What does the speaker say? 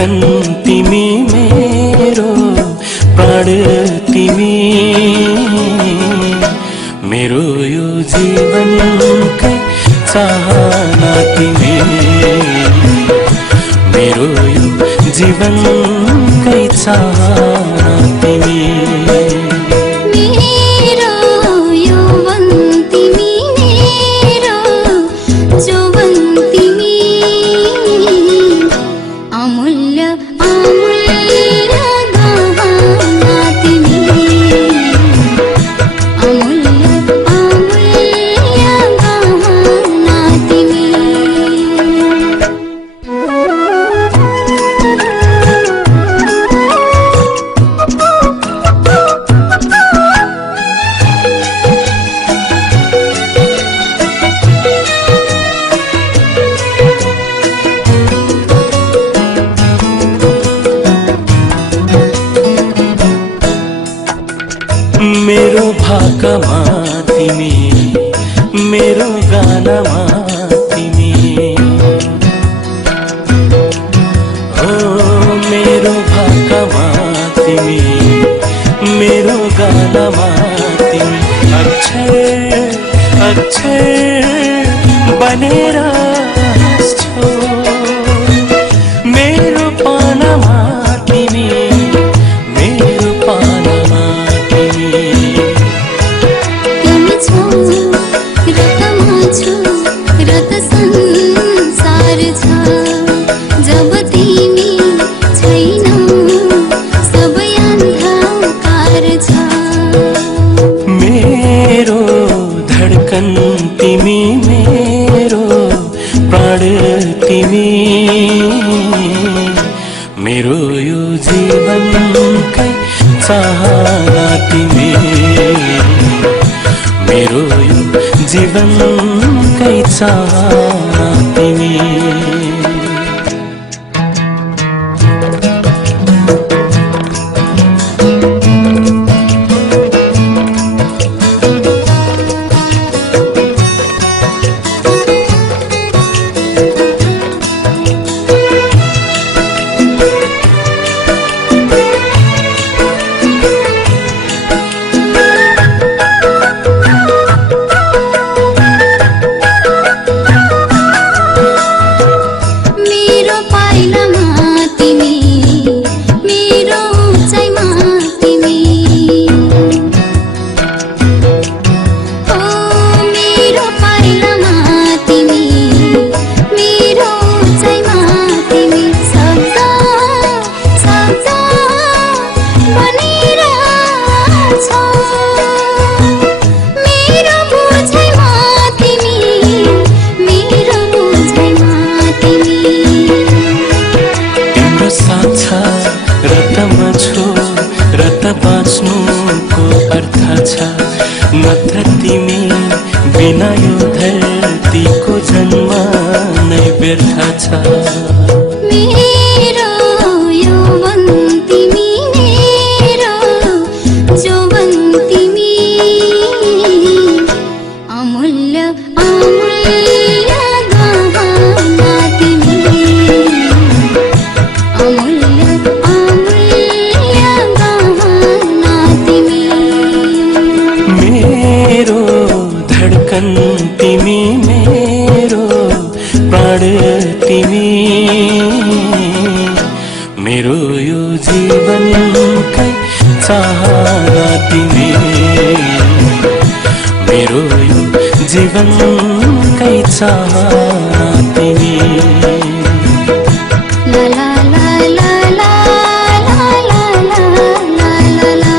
धडकन तिमी मेरो प्राण तिमी मेरो यो जीवनकै चाहना तिमी मेरो यो जीवनकै चाहना तिमी मेरो भाकामा तिमी मेरो गानामा तिमी हो मेरो भाकामा तिमी मेरो गानामा तिमी अक्षर अक्षर बनेर छौ मेरो पानामा तिमी मेरो पानामा रत संसार छ जब तिमी छैनौ सबै अन्धकार छ मेरो धडकन तिमी मेरो प्राण तिमी मेरो यो जीवनकै चाहना तिमी मेरो यो जीवनकै चाहना तिमी बाँच्नुको अर्थ छ नत्र तिमी बिना यो धरतीको जन्म नै व्यर्थ छ मेरो यौवन तिमी मेरो जौवन तिमी अमूल्य अमूल्य गहना तिमी अमूल्य धडकन तिमी मेरो प्राण तिमी मेरो यो जीवनकै चाहना तिमी मेरो यो जीवनकै चाहना तिमी ला ला ला ला ला ला ला ला ला ला